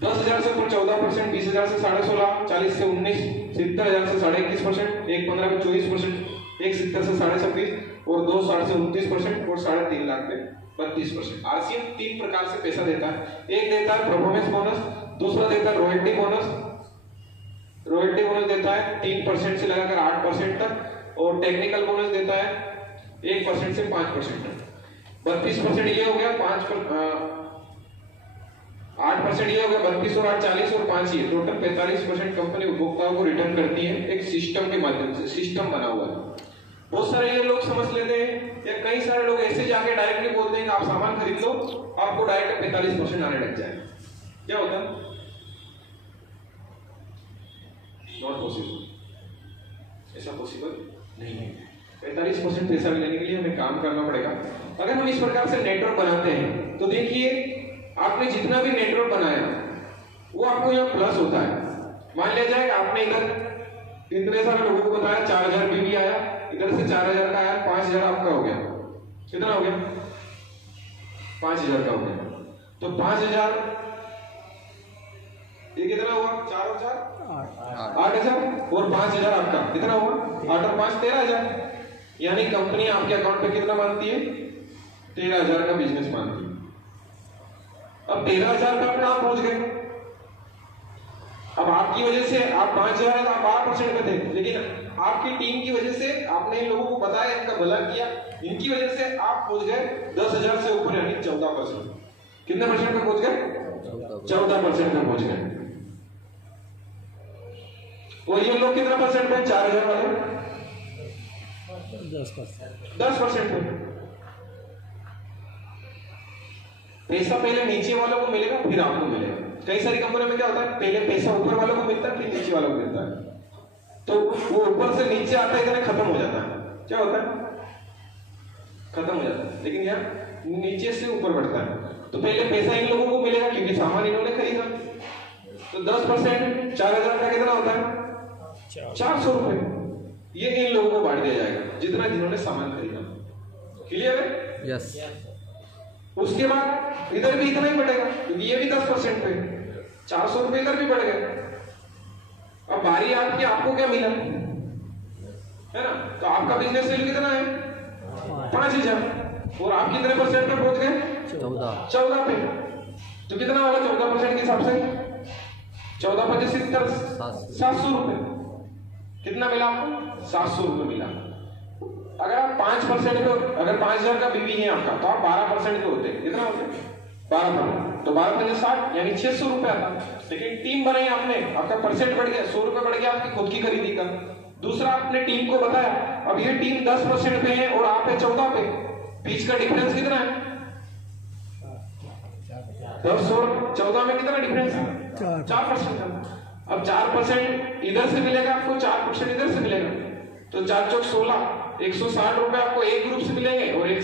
10,000 से ऊपर 14%, 20,000 से 16.5%, 40 से 19%, 70,000 से 21.5%, 1,15 पे 24%, 1,70 से 26.5% और 2,60 से 29% और 3.5 लाख पे 32%। आरसीएम 3 प्रकार से पैसा देता है। एक देता है परफॉर्मेंस बोनस, दूसरा देता है रॉयल्टी बोनस। रॉयल्टी बोनस देता है 3% से लगाकर 8% तक और टेक्निकल बोनस देता है 1% से 5% तक। 32% ये हो गया, 8% ये हो गया, 32 और 8 40 और 5 ये टोटल 45% कंपनी उपभोक्ताओं को रिटर्न करती है एक सिस्टम के माध्यम से। सिस्टम बना हुआ है। बहुत सारे ये लोग समझ लेते हैं या कई सारे लोग ऐसे जाके डायरेक्टली बोलते हैं कि आप सामान खरीद लो, आपको डायरेक्ट 45% आने लग जाए। क्या होता है? नॉट पॉसिबल, ऐसा पॉसिबल नहीं है। 45% पैसा लेने के लिए हमें काम करना पड़ेगा। अगर हम इस प्रकार से नेटवर्क बनाते हैं तो देखिए आपने जितना भी नेटवर्क बनाया वो आपको यहाँ प्लस होता है। मान लिया जाए आपने इधर इतने सारे लोगों को बताया 4000 बीबी आया, इधर से 4000 का आया, 5000 आपका हो गया। कितना हो गया? 5000 का हो गया। तो 5000 ये कितना हुआ? 4000 8000 और 5000 आपका कितना हुआ? 8 और 5 13000। यानी कंपनी आपके अकाउंट पे कितना मानती है? 13000 का बिजनेस मानती है। अब 13000 पे आप पहुंच गए। अब आपकी वजह से आप 5000 है तो आप 12% पे थे, लेकिन आपकी टीम की वजह से आपने इन लोगों को बताया, इनका भला किया, इनकी वजह से आप पहुंच गए 10,000 से ऊपर यानी 14%। कितने परसेंट पे पहुंच गए? 14% पे पहुंच गए। और ये लोग कितना परसेंट पे? 4000 वाले 10% पे। पैसा पहले नीचे वालों को मिलेगा फिर आपको मिलेगा। कई सारी कंपनी में क्या होता है, पहले पैसा ऊपर वालों को मिलता है फिर नीचे वालों को मिलता है। तो वो ऊपर से नीचे आता है इतना खत्म हो जाता है। क्या होता है? खत्म हो जाता है। लेकिन यहाँ नीचे से ऊपर बढ़ता है। तो पहले पैसा इन लोगों को मिलेगा क्योंकि सामान इन्होंने खरीदा। तो 10% 4000 का कितना होता है? 400 रुपए। ये इन लोगों को बांट दिया जाएगा जितना जिन्होंने सामान खरीदा। क्लियर है? यस। उसके बाद इधर भी इतना ही बढ़ेगा क्योंकि ये भी 10% पे 400 रुपए इधर भी बढ़ गए। अब बारी आपकी, आपको क्या मिला है ना? तो आपका बिजनेस वैल्यू कितना है? 5000 और आप कितने परसेंट पे पहुंच गए? 14 पे। तो कितना होगा 14% के हिसाब से? 14 × 70 700 रुपए। कितना मिला आपको? 700 रुपए मिला। अगर आप 5% पे, अगर 5000 का बीबी है आपका तो आप 12% पे होते। कितना होते? 12%। तो 12 × 60 यानी 600 रुपए आता। लेकिन टीम बनाई आपने, आपका परसेंट बढ़ गया, 100 रुपए बढ़ गया आपकी खुद की खरीदी का। दूसरा आपने टीम को बताया, अब ये टीम 10% पे है और आप है 14 पे। बीच का डिफरेंस कितना है? 10 और 14 में कितना डिफरेंस है? 4%। अब 4% इधर से मिलेगा आपको, 4% इधर से मिलेगा। तो 4 चौक 16, 160 रुपए आपको एक ग्रुप से मिलेंगे और एक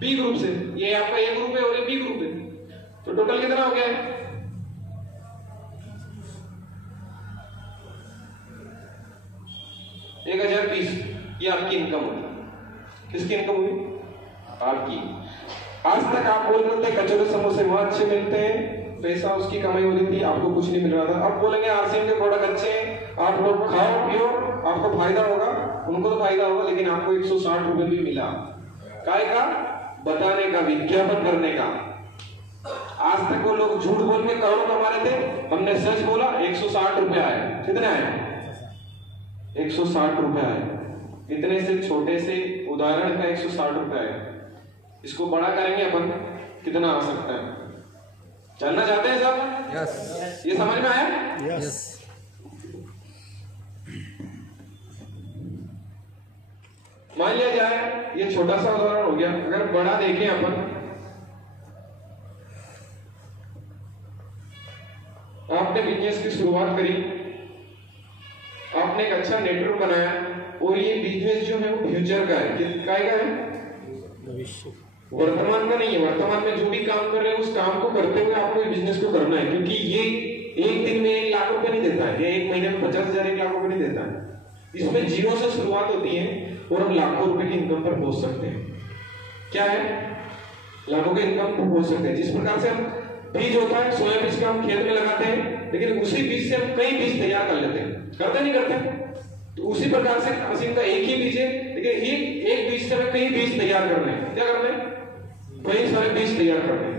बी ग्रुप से। ये आपका ए ग्रुप है और ये बी ग्रुप है। तो टोटल कितना हो गया है? 1020। ये आपकी इनकम होगी। किसकी इनकम हुई? आपकी। आज तक आप बोल रहे थे कचौरे समोसे वहां अच्छे मिलते हैं, पैसा उसकी कमाई हो रही थी, आपको कुछ नहीं मिल रहा था। अब बोलेंगे आरसीएम के प्रोडक्ट अच्छे हैं, आप लोग खाओ पियो, आपको फायदा होगा। उनको तो फायदा होगा लेकिन आपको 160 रुपए भी मिला। काय का? बताने का, विज्ञापन करने का। आज तक वो लोग झूठ बोल के करोड़ों कमा रहे थे, हमने सच बोला 160 रुपए आए। कितने आए? 160 रुपए आए। इतने से छोटे से उदाहरण का 160 रुपए आए। इसको बड़ा करेंगे अपन, कितना आ सकता है? जानना चाहते हैं सब? यस। ये समझ में आया? यस। मान लिया जाए ये छोटा सा उदाहरण हो गया। अगर बड़ा देखें अपन, आपने बिजनेस की शुरुआत करी, आपने एक अच्छा नेटवर्क बनाया और ये बिजनेस जो है वो फ्यूचर का है। किसका है? भविष्य। वर्तमान का नहीं है। वर्तमान में जो भी काम कर रहे हैं उस काम को करते हुए आपको बिजनेस को करना है, क्योंकि ये एक दिन में 1 लाख रुपए नहीं देता है, ये एक महीने में 50,000 1 लाख रुपए नहीं देता है। इसमें जीरो से शुरुआत होती है और हम लाखों रुपए की इनकम पर पहुंच सकते हैं। क्या है? लाखों की इनकम पर पहुंच सकते हैं। जिस प्रकार से हम बीज होता है, सोया बीज का हम खेत में लगाते हैं, लेकिन उसी बीज से हम कई बीज तैयार कर लेते हैं। करते नहीं करते? तो उसी प्रकार से मशीन का एक ही बीज है, लेकिन एक बीज से हमें कई बीज तैयार करने हैं। क्या करने हैं? कई सारे बीज तैयार करने हैं।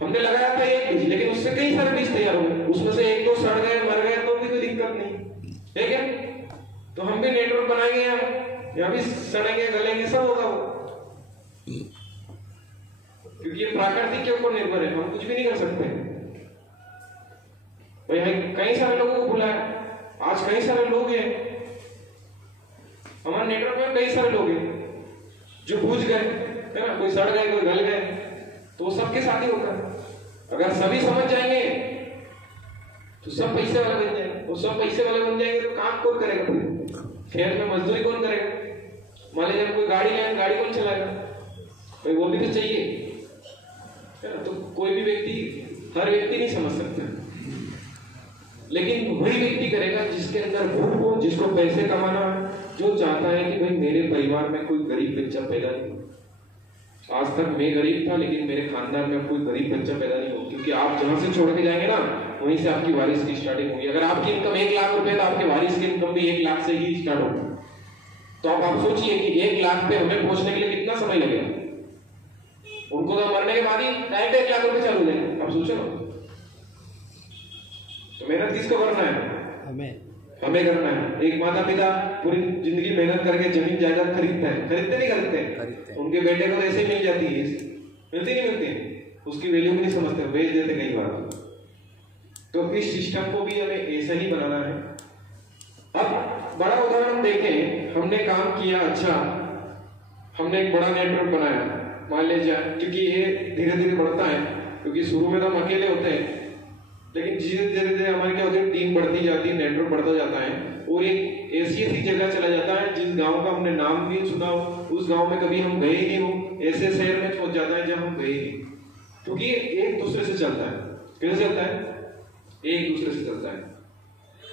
हमने लगाया था एक बीज, लेकिन उससे कई सारे बीज तैयार हुए। उसमें से 1-2 सड़ गए, मर गए तो भी कोई दिक्कत नहीं है। क्या? तो हम भी नेटवर्क बनाएंगे, यहाँ भी सड़ेंगे गलेंगे सब होगा वो, क्योंकि ये प्राकृतिक के ऊपर निर्भर है, हम कुछ भी नहीं कर सकते। भाई कई सारे लोगों को बुलाया, आज कई सारे लोग हैं हमारे नेटवर्क में, कई सारे लोग हैं जो बूझ गए है ना, कोई सड़ गए, कोई गल गए, तो सबके साथ ही होता है। अगर सभी समझ जाएंगे तो सब पैसे वाला बन जाएंगे। वो सब पैसे वाले बन जाएंगे तो काम कौन करेगा? खेत में मजदूरी कौन करेगा? मान लीजिए कोई गाड़ी ले, गाड़ी कौन चलाएगा? भाई वो भी तो चाहिए, है ना? तो कोई भी व्यक्ति, हर व्यक्ति नहीं समझ सकता, लेकिन वही व्यक्ति करेगा जिसके अंदर भूख हो, जिसको पैसे कमाना है, जो चाहता है कि भाई मेरे परिवार में कोई गरीब बच्चा पैदा नहीं हो। आज तक मैं गरीब था, लेकिन मेरे खानदान में कोई गरीब बच्चा पैदा नहीं हो, क्योंकि आप जहां से छोड़ के जाएंगे ना, वहीं से आपकी वारिस की स्टार्टिंग होगी। अगर आपकी इनकम 1 लाख रुपए, तो आपके वारिस की इनकम भी 1 लाख से ही स्टार्ट होगी। तो आप सोचिए कि 1 लाख पे हमें पहुंचने के लिए कितना समय लगेगा। उनको तो मरने के बाद ही डायरेक्ट 1 लाख रुपए चालू हो जाएंगे। आप सोचो ना, तो मेहनत किसको करना है? हमें करना है। एक माता पिता पूरी जिंदगी मेहनत करके जमीन जायदाद खरीदते हैं, खरीदते नहीं खरीदते? उनके बेटे को ऐसे ही मिल जाती है, मिलती नहीं मिलती, उसकी वैल्यू भी नहीं समझते, बेच देते कई बार। तो इस सिस्टम को भी हमें ऐसा ही बनाना है। अब बड़ा उदाहरण देखें, हमने काम किया, अच्छा हमने एक बड़ा नेटवर्क बनाया, मान लीजिए, क्योंकि ये धीरे धीरे बढ़ता है, क्योंकि शुरू में तो हम अकेले होते हैं, लेकिन धीरे धीरे हमारी क्या होती है, टीम बढ़ती जाती है, नेटवर्क बढ़ता जाता है, और एक ऐसी जगह चला जाता है जिस गांव का हमने नाम भी सुना हो, उस गांव में कभी हम गए ही नहीं हो, ऐसे शहर में पहुंच जाता है जहां हम गए नहीं, क्योंकि एक दूसरे से चलता है। कैसे चलता है? एक दूसरे से चलता है।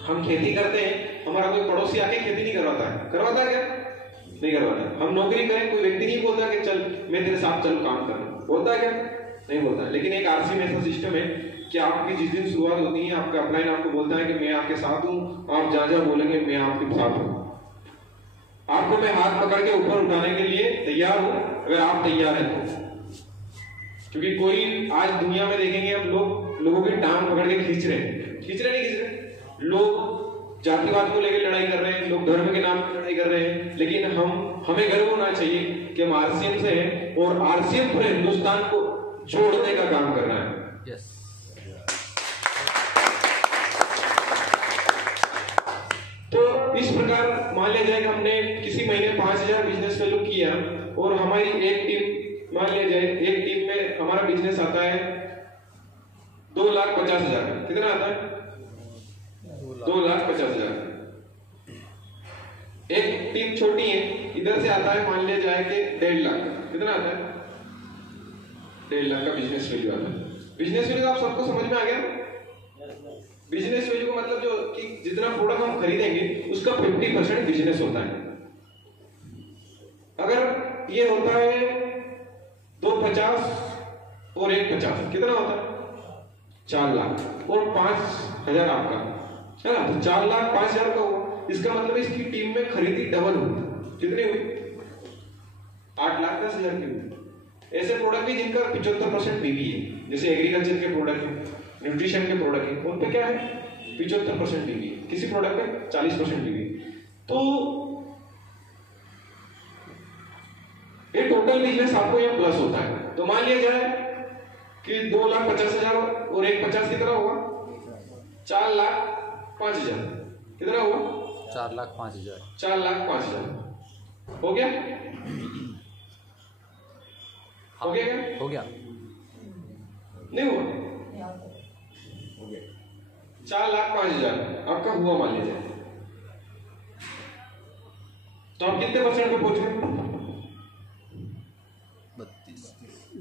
हम खेती करते हैं, हमारा कोई पड़ोसी आके खेती नहीं करवाता है, करवाता है क्या? नहीं करवाता। हम नौकरी करें, कोई व्यक्ति नहीं बोलता कि चल मैं तेरे साथ चल काम कर, बोलता है क्या? नहीं बोलता। लेकिन एक आरसी में ऐसा सिस्टम है कि आपकी जिस दिन शुरुआत होती है, आपका अपलाइन आपको बोलता है कि मैं आपके साथ हूं, आप जहां बोलेंगे मैं आपके साथ हूं, आपको मैं हाथ पकड़ के ऊपर उठाने के लिए तैयार हूं, अगर आप तैयार हैं तो। क्योंकि कोई आज दुनिया में देखेंगे हम लोगों की टांग पकड़ के खींच रहे हैं, लोग जातिवाद को लेकर लड़ाई कर रहे हैं, लोग धर्म के नाम पर लड़ाई कर रहे हैं, लेकिन हमें गर्व होना चाहिए कि हम आरसीएम से हैं, और आरसीएम पूरे हिंदुस्तान को जोड़ने का काम कर रहा है। यस। तो इस प्रकार मान लिया जाए कि हमने किसी महीने 5000 बिजनेस वैल्यू किया, और हमारी एक टीम, मान लिया जाए एक टीम में हमारा बिजनेस आता है 2,50,000। कितना आता है? 2,50,000। एक टीम छोटी है, इधर से आता है मान लिया जाए कि 1.5 लाख। कितना आता है? 1.5 लाख का बिजनेस वैल्यू आता है। बिजनेस वैल्यू आप सबको समझ में आ गया? बिजनेस वैल्यू का मतलब जो कि जितना प्रोडक्ट हम खरीदेंगे उसका 50% बिजनेस होता है। अगर ये होता है 250 और 150, कितना होता है? 4 लाख, और 5,000 आपका है ना, तो 4 लाख 5,000 का हुआ। इसका मतलब इसकी टीम में खरीदी डबल हुई। कितनी हुई? 8,10,000 की हुई। ऐसे प्रोडक्ट भी जिनका 75% बीवी है, जैसे एग्रीकल्चर के प्रोडक्ट है, न्यूट्रिशन के प्रोडक्ट है, उन पे क्या है? 75% बीवी है। किसी प्रोडक्ट पे 40% बीवी है। तो ये टोटल बिजनेस आपको यहाँ प्लस होता है। तो मान लिया जाए कि 2,50,000 और 1,50,000 कितना होगा? 4,05,000। कितना हुआ? 4,05,000। 4,05,000 हो गया? हो गया क्या? हो गया। नहीं हुआ? 4,05,000 आपका हुआ मान लीजिए। तो आप कितने परसेंट पे पहुंच गए?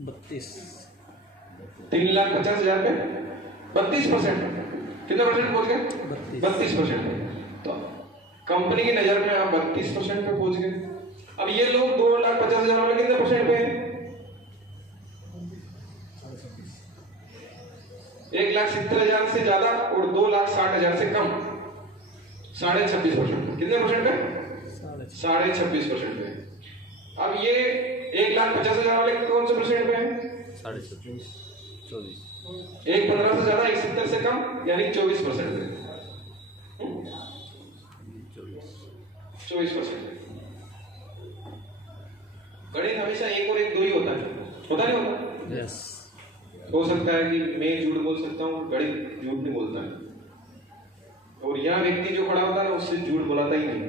32। 3,50,000 पे 32%। कितने परसेंट पहुंच गए? 32%। तो कंपनी की नजर में आप 32% पे पहुंच गए। अब ये लोग 2,50,000 वाले कितने परसेंट पे हैं? 1,70,000 से ज्यादा और 2,60,000 से कम, 26.5%। कितने परसेंट पे? 26.5% पे। अब ये 1,50,000 वाले कौन से परसेंट पे हैं? 26.5, 24। 1,15 से ज्यादा, 1,70 से कम, यानी 24% पे। 24%। गणित हमेशा 1 और 1 2 ही होता है, होता नहीं होता? यस। हो सकता है कि मैं झूठ बोल सकता हूँ, गणित झूठ नहीं बोलता है, और यह व्यक्ति जो खड़ा होता है ना, उससे झूठ बोलाता ही नहीं।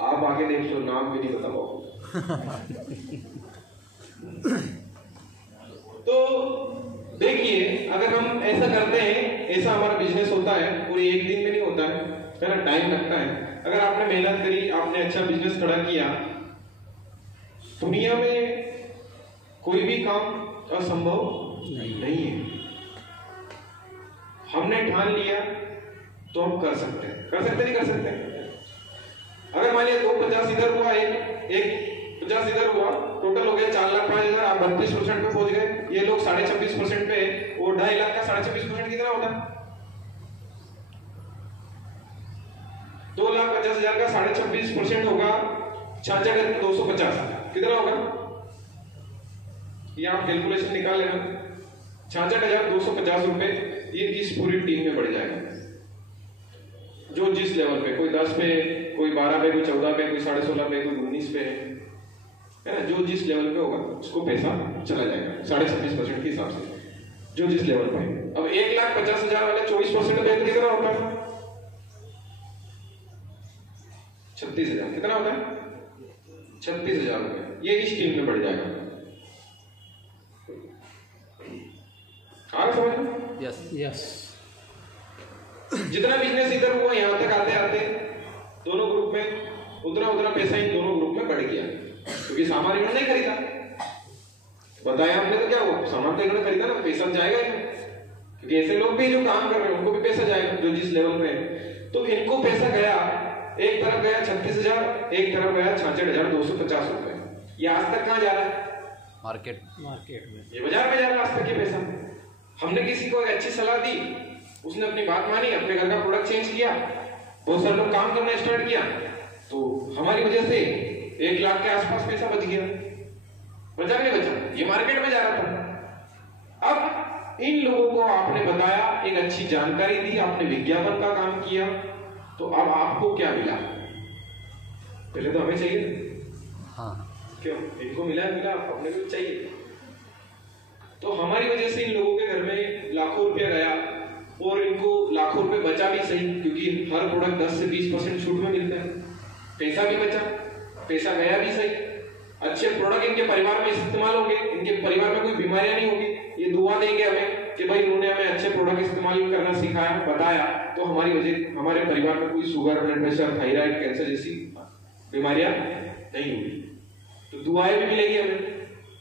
आप आगे देख लो, नाम भी नहीं बता पाओ। तो देखिए, अगर हम ऐसा करते हैं ऐसा हमारा बिजनेस होता है, पूरे एक दिन में नहीं होता है ना, टाइम लगता है। अगर आपने मेहनत करी, आपने अच्छा बिजनेस खड़ा किया, दुनिया में कोई भी काम असंभव नहीं है। हमने ठान लिया तो हम कर सकते हैं, कर सकते नहीं कर सकते। अगर मान लिया 250 इधर हुआ, एक 50 इधर हुआ, टोटल हो गया 4,05,000, आप 32% पे पहुंच गए। ये लोग 26.5% पे, वो 2.5 लाख का 26.5% कितना होता है? 2,50,000 का 26.5% होगा 66,250, कितना होगा? ये आप कैलकुलेशन निकाल लेना, 66,250 रुपए ये इस पूरी टीम में बढ़ जाएगा। जो जिस लेवल पे, कोई 10 पे, कोई 12 पे, कोई 14 पे, कोई 16.5 पे, कोई 19 पे है ना, जो जिस लेवल पे होगा उसको पैसा चला जाएगा 26.5% के हिसाब से, जो जिस लेवल पे। अब 1,50,000 वाले 24% पे कितना होता है? 36,000, कितना होता है? 36,000 रुपए, ये इस टीम में बढ़ जाएगा। समझ में? यस। जितना बिजनेस इधर हुआ यहां तक आते आते दोनों ग्रुप में उतना पैसा इन दोनों ग्रुप में बढ़ गया, क्योंकि सामान इन्होंने नहीं खरीदा, बताया हमने तो क्या, वो सामान तो इन्होंने खरीदा ना, पैसा जाएगा ही, क्योंकि ऐसे लोग भी जो काम कर रहे हैं उनको भी पैसा जाएगा, जो जिस लेवल पे है। तो इनको पैसा गया, एक तरफ गया 36,000, एक तरफ गया 66,250 रुपए। ये आज तक कहाँ जा रहा है? मार्केट में, ये बाजार में जा रहा है आज तक ये पैसा। हमने किसी को एक अच्छी सलाह दी, उसने अपनी बात मानी, अपने घर का प्रोडक्ट चेंज किया, बहुत सारे लोग काम करना स्टार्ट किया, तो हमारी वजह से 1 लाख के आसपास पैसा बच गया। बचा नहीं बचा? ये मार्केट में जा रहा था। अब इन लोगों को आपने बताया, एक अच्छी जानकारी दी, आपने विज्ञापन का काम किया, तो अब आपको क्या मिला? पहले तो हमें चाहिए, हाँ, क्यों? इनको मिला अपने को चाहिए। तो हमारी वजह से इन लोगों के घर में लाखों रुपया गया, और इनको लाखों रुपए बचा भी सही, क्योंकि हर प्रोडक्ट 10 से 20% छूट में मिलता है। पैसा भी बचा, पैसा गया भी सही, अच्छे प्रोडक्ट इनके परिवार में इस्तेमाल होंगे, इनके परिवार में कोई बीमारियां नहीं होगी। ये दुआ देंगे हमें कि भाई इन्होंने हमें अच्छे प्रोडक्ट इस्तेमाल करना सिखाया, बताया, तो हमारी वजह, हमारे परिवार में कोई sugar, blood pressure, thyroid, cancer जैसी बीमारियां नहीं होगी। तो दुआएं भी मिलेगी हमें,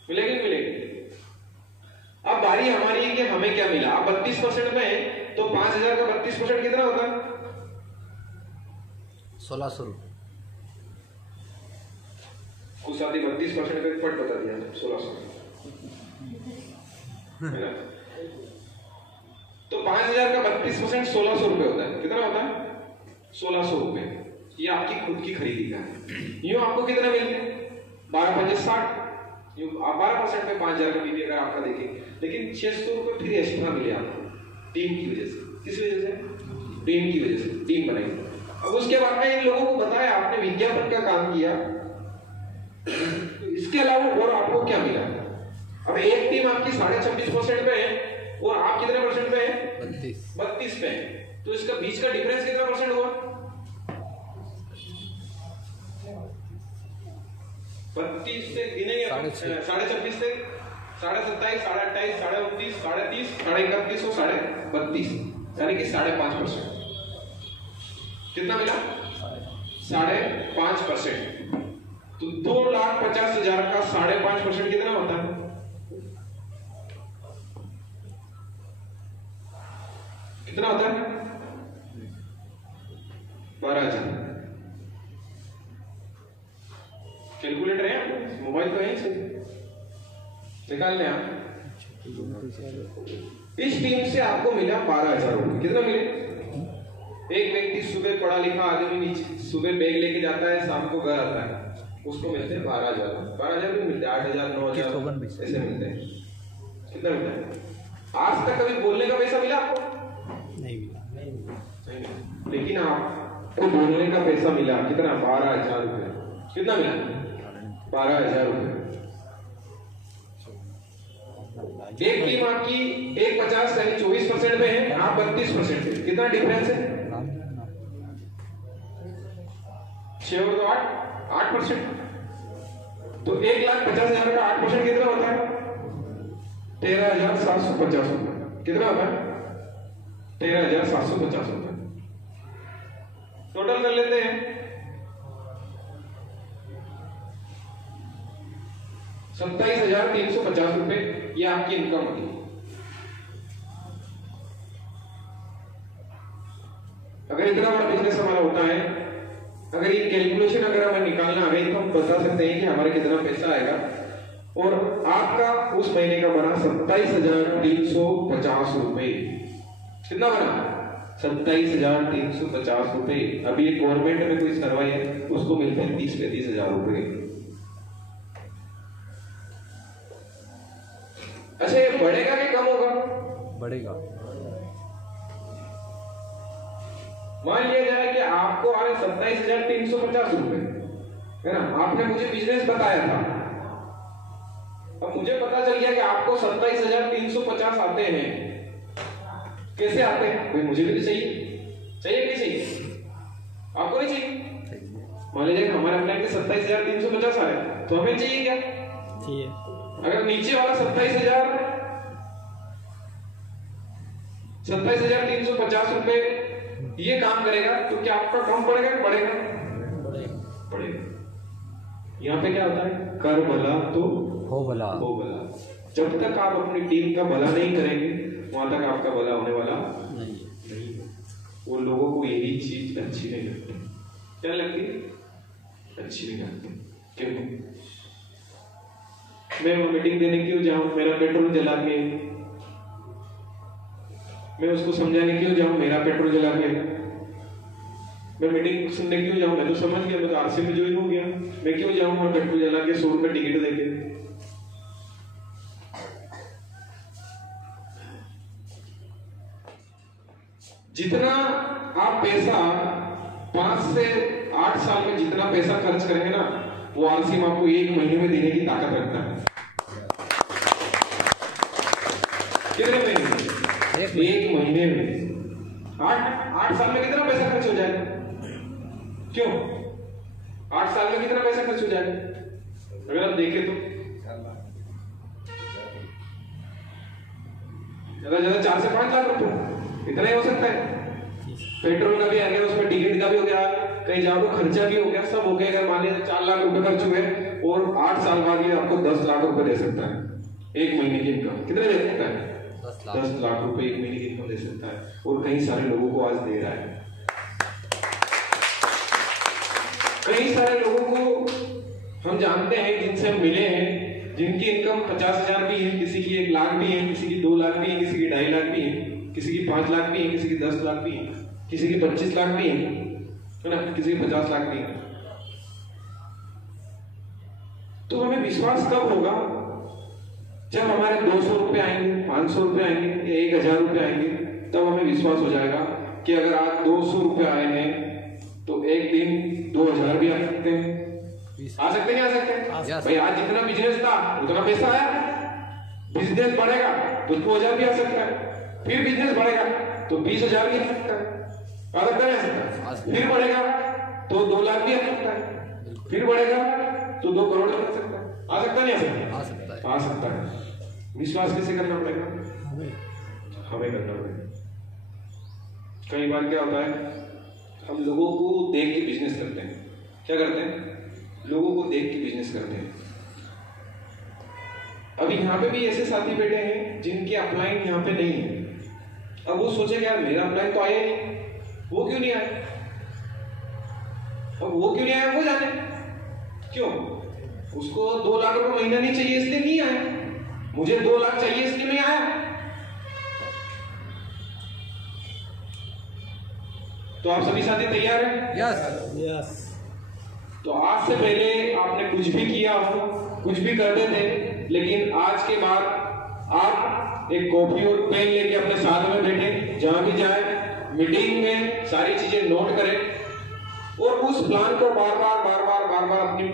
मिलेगी। अब बारी हमारी है कि हमें क्या मिला। अब 32% में है, तो 5,000 का 32% कितना होता है? 1,600 रुपये। कुछ आदमी 32% का पट बता दिया, 1,600 है ना। तो 5,000 का 32% 1,600 रुपए होता है। कितना होता है? 1,600 रुपए। ये आपकी खुद की खरीदी का है। यूं आपको कितना मिलते हैं? 12,560। आप 12% में 5,000 का बीबी अगर आपका देखें, लेकिन 600 रुपए फिर एक्स्ट्रा मिले आपको टीम की वजह से। किस वजह से? टीम की वजह से, टीम बनाई। अब उसके बाद में इन लोगों को बताया, आपने विज्ञापन का काम किया, इसके अलावा और आपको क्या मिला? अब एक टीम आपकी 26.5% पे है और आप कितने परसेंट पे है? 32 पे है। तो इसका बीच का डिफरेंस कितना परसेंट हुआ? 32 से गिनेंगे, 26.5 से 27.5, 28.5, 29, 30, 31 और 32, यानी कि 5.5%। कितना मिला? 5.5%। तो 2,50,000 का 5.5% कितना होता है? कितना होता है? 12,000। कैलकुलेटर है, मोबाइल तो है ही, निकाल लें आप। इस टीम से आपको मिला 12,000 रुपए। कितना मिले? एक व्यक्ति सुबह पढ़ा लिखा आदमी नीचे सुबह बैग लेके जाता है, शाम को घर आता है, उसको मिलते हैं 12,000। 12,000 भी मिलते हैं, 8,000, 9,000 ऐसे मिलते हैं। कितना मिलता है? आज तक कभी बोलने का पैसा मिला आपको? नहीं मिला। लेकिन आपको बोलने का पैसा मिला। कितना? 12,000 रुपए। कितना मिला? 12,000 रुपए। एक टीम आपकी 1.50 यानी 24% पे है, आप 32% पे। कितना डिफरेंस है? 6 और 2 8%। तो 1,50,000 का 8% कितना होता है? 13,750 रुपए। कितना होता है? 13,750 रुपए। टोटल कर लेते हैं 27,350 रुपए, ये आपकी इनकम होगी। अगर इतना बड़ा बिजनेस हमारा होता है, अगर ये कैलकुलेशन अगर हमें निकालना आ गई तो हम बता सकते हैं कि हमारा कितना पैसा आएगा। और आपका उस महीने का बना 27,350 रुपए। कितना बना? 27,350 रुपए। अभी एक गवर्नमेंट में कोई सर्वाई है, उसको मिलते हैं 30-35,000 रुपए। अच्छा, ये बढ़ेगा कि कम होगा? बढ़ेगा। मान लिया जाए कि आपको आ रहे 27,350 रुपए, है ना? आपने मुझे बिजनेस बताया था, अब मुझे पता चल गया कि आपको 27,350 आते हैं। कैसे आते हैं भाई? मुझे भी तो चाहिए कि नहीं चाहिए? आपको नहीं चाहिए? मान लीजिए हमारे अपने 27,350 आ रहे, तो हमें चाहिए क्या? चाहिए। अगर नीचे वाला 27,350 रुपए ये काम करेगा तो क्या आपका कम पड़ेगा कि बढ़ेगा? बढ़ेगा। यहाँ पे क्या होता है? कर भला तो हो भला। हो भला। जब तक आप अपनी टीम का भला नहीं करेंगे, वहां तक आपका भला होने वाला नहीं। वो लोगों को यही चीज अच्छी नहीं लगती। क्या लगती? अच्छी नहीं लगती। क्यों? मैं वो मीटिंग देने क्यों जाऊं? मेरा पेट्रोल जला के। मैं उसको समझाने क्यों जाऊं? मेरा पेट्रोल जला के। मैं मीटिंग सुनने क्यों जाऊं? मैं तो समझ गया, मैं तो आरसी में ज्वाइन हो गया। मैं क्यों जाऊं और पेट्रोल जला के 100 रुपए टिकट देके? जितना आप पैसा 5 से 8 साल में जितना पैसा खर्च करेंगे ना, वो आरसी आपको 1 महीने में देने की ताकत रखता है। कितने महीने में? 1 महीने में। 8 साल में कितना पैसा खर्च हो जाएगा? क्यों? 8 साल में कितना पैसा खर्च हो जाएगा अगर आप देखें तो? ज्यादा 4 से 5 लाख रुपए, इतना ही हो सकता है। पेट्रोल का भी आ गया, उसमें टिकट का भी हो गया, कहीं जाओ तो खर्चा भी हो गया, सब हो गया। अगर मान लीजिए 4 लाख रुपए खर्च हुए और 8 साल बाद ये आपको 10 लाख रुपए दे सकता है। 1 महीने की इनकम कितने दे सकता है? 10 लाख रुपए 1 महीने की इनकम दे सकता है। और कई सारे लोगों को आज दे रहा है। कई सारे लोगों को हम जानते हैं, जिनसे हम मिले हैं, जिनकी इनकम 50,000 भी है, किसी की 1 लाख भी है, किसी की 2 लाख भी है, किसी की 2.5 लाख भी है, किसी की 5 लाख भी है, किसी की 10 लाख भी है, किसी की 25 लाख भी है ना, किसी की 50 लाख भी है। तो हमें विश्वास कब होगा? जब हमारे 200 रुपए आएंगे, 500 रुपए आएंगे या 1,000 रुपए आएंगे, तब हमें विश्वास हो जाएगा कि अगर आज 200 रुपए आए हैं तो एक दिन 2,000 भी आ सकते हैं। आ सकते नहीं? आ सकते हैं भाई। आज जितना बिजनेस था उतना पैसा आया। बिजनेस बढ़ेगा तो 2,000 भी आ सकता है, फिर बिजनेस बढ़ेगा तो 20,000 भी आ सकता है। आ सकता है? फिर बढ़ेगा तो 2 लाख भी आ सकता है, फिर बढ़ेगा तो 2 करोड़ भी आ सकता है। आ सकता नहीं? आ सकता है। आ सकता है। विश्वास कैसे करना पड़ेगा? हमें करना पड़ेगा। कई बार क्या होता है, हम लोगों को देख के बिजनेस करते हैं। क्या करते हैं? लोगों को देख के बिजनेस करते हैं। अभी यहाँ पे भी ऐसे साथी बैठे हैं जिनके अपलाइन यहाँ पे नहीं है। अब वो सोचे यार मेरा अपलाइन तो आया नहीं, वो क्यों नहीं आया? अब वो क्यों नहीं आया वो जाने। क्यों? उसको 2 लाख रुपए महीना नहीं चाहिए इसलिए नहीं आया। मुझे 2 लाख चाहिए इसलिए नहीं आया। तो आप सभी साथी तैयार हैं? यस। तो आज से पहले आपने कुछ भी किया हो, कुछ भी करते थे, लेकिन आज के बाद आप एक कॉपी और पेन लेके अपने साथ में बैठे, जहां भी जाए मीटिंग में सारी चीजें नोट करें और उस प्लान को बार बार अपनी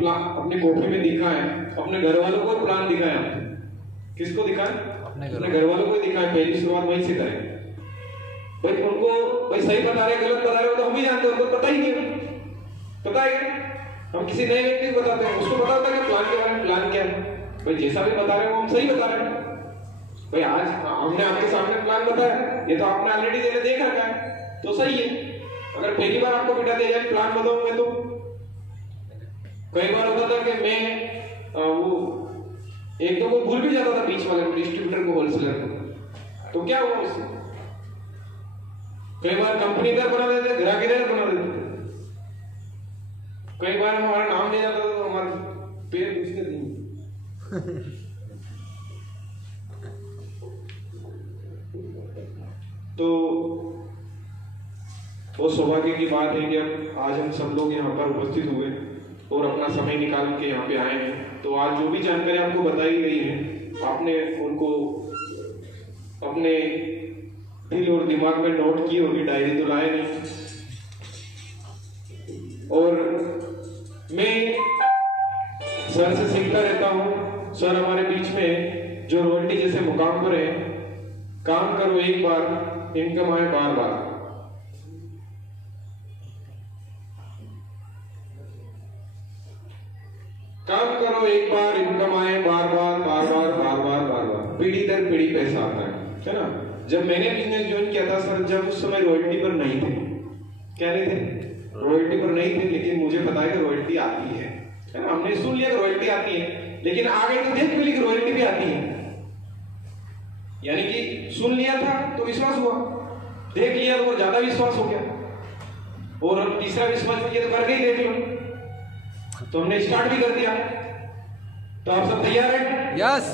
कॉपी में दिखाएं। अपने घर वालों को प्लान दिखाएं। किसको दिखाएं? अपने घर वालों को दिखाएं। पहली शुरुआत वहीं से करें। भाई उनको भाई सही बता रहे गलत बता रहे हो तो हम ही जानते हैं, उनको पता ही नहीं। पता है हम किसी नए व्यक्ति को बताते हैं, उसको पता होता है कि प्लान के बारे में प्लान क्या है। भाई जैसा भी बता रहे हो हम सही बता रहे हैं। भाई आज हमने आपके सामने प्लान बताया, ये तो आपने ऑलरेडी देख रखा है, तो सही है। अगर पहली बार आपको बेटा दे जाए प्लान बताऊं मैं, तो कई बार होता था कि मैं वो एक दो को भूल भी जाता था, बीच वाले को, डिस्ट्रीब्यूटर को, होलसेलर को, तो क्या हुआ उससे? कई बार कंपनी इधर बना देते, ग्राहक इधर बना देते, कई बार हमारा नाम ले जाता था तो हमारे पैर दूसरे दिन। तो वो सौभाग्य की बात है कि अब आज हम सब लोग यहाँ पर उपस्थित हुए और अपना समय निकाल के यहाँ पे आए हैं। तो आज जो भी जानकारी आपको बताई गई है, आपने उनको अपने दिल और दिमाग में नोट की होगी, डायरी तो लाए नहीं। और मैं सर से सीखता रहता हूँ, सर हमारे बीच में जो रॉयल्टी जैसे मुकाम पर है, काम करो एक बार, इनकम आए बार बार। काम करो एक बार, इनकम आए बार बार बार बार बार बार बार बार, पीढ़ी दर पीढ़ी पैसा आता है ना। जब मैंने बिजनेस ज्वाइन किया था सर, जब उस समय रॉयल्टी पर नहीं थे, क्या नहीं थे, रॉयल्टी पर नहीं थे, लेकिन मुझे पता है कि रॉयल्टी आती है ना। हमने सुन लिया कि रॉयल्टी आती है, लेकिन आगे तो देख मिली कि रॉयल्टी भी आती है। यानी कि सुन लिया था तो विश्वास हुआ, देख लिया तो और ज्यादा विश्वास हो गया, और तीसरा विश्वास किया तो करके ही देख लो। तो हमने स्टार्ट भी कर दिया। तो आप सब तैयार हैं? यस।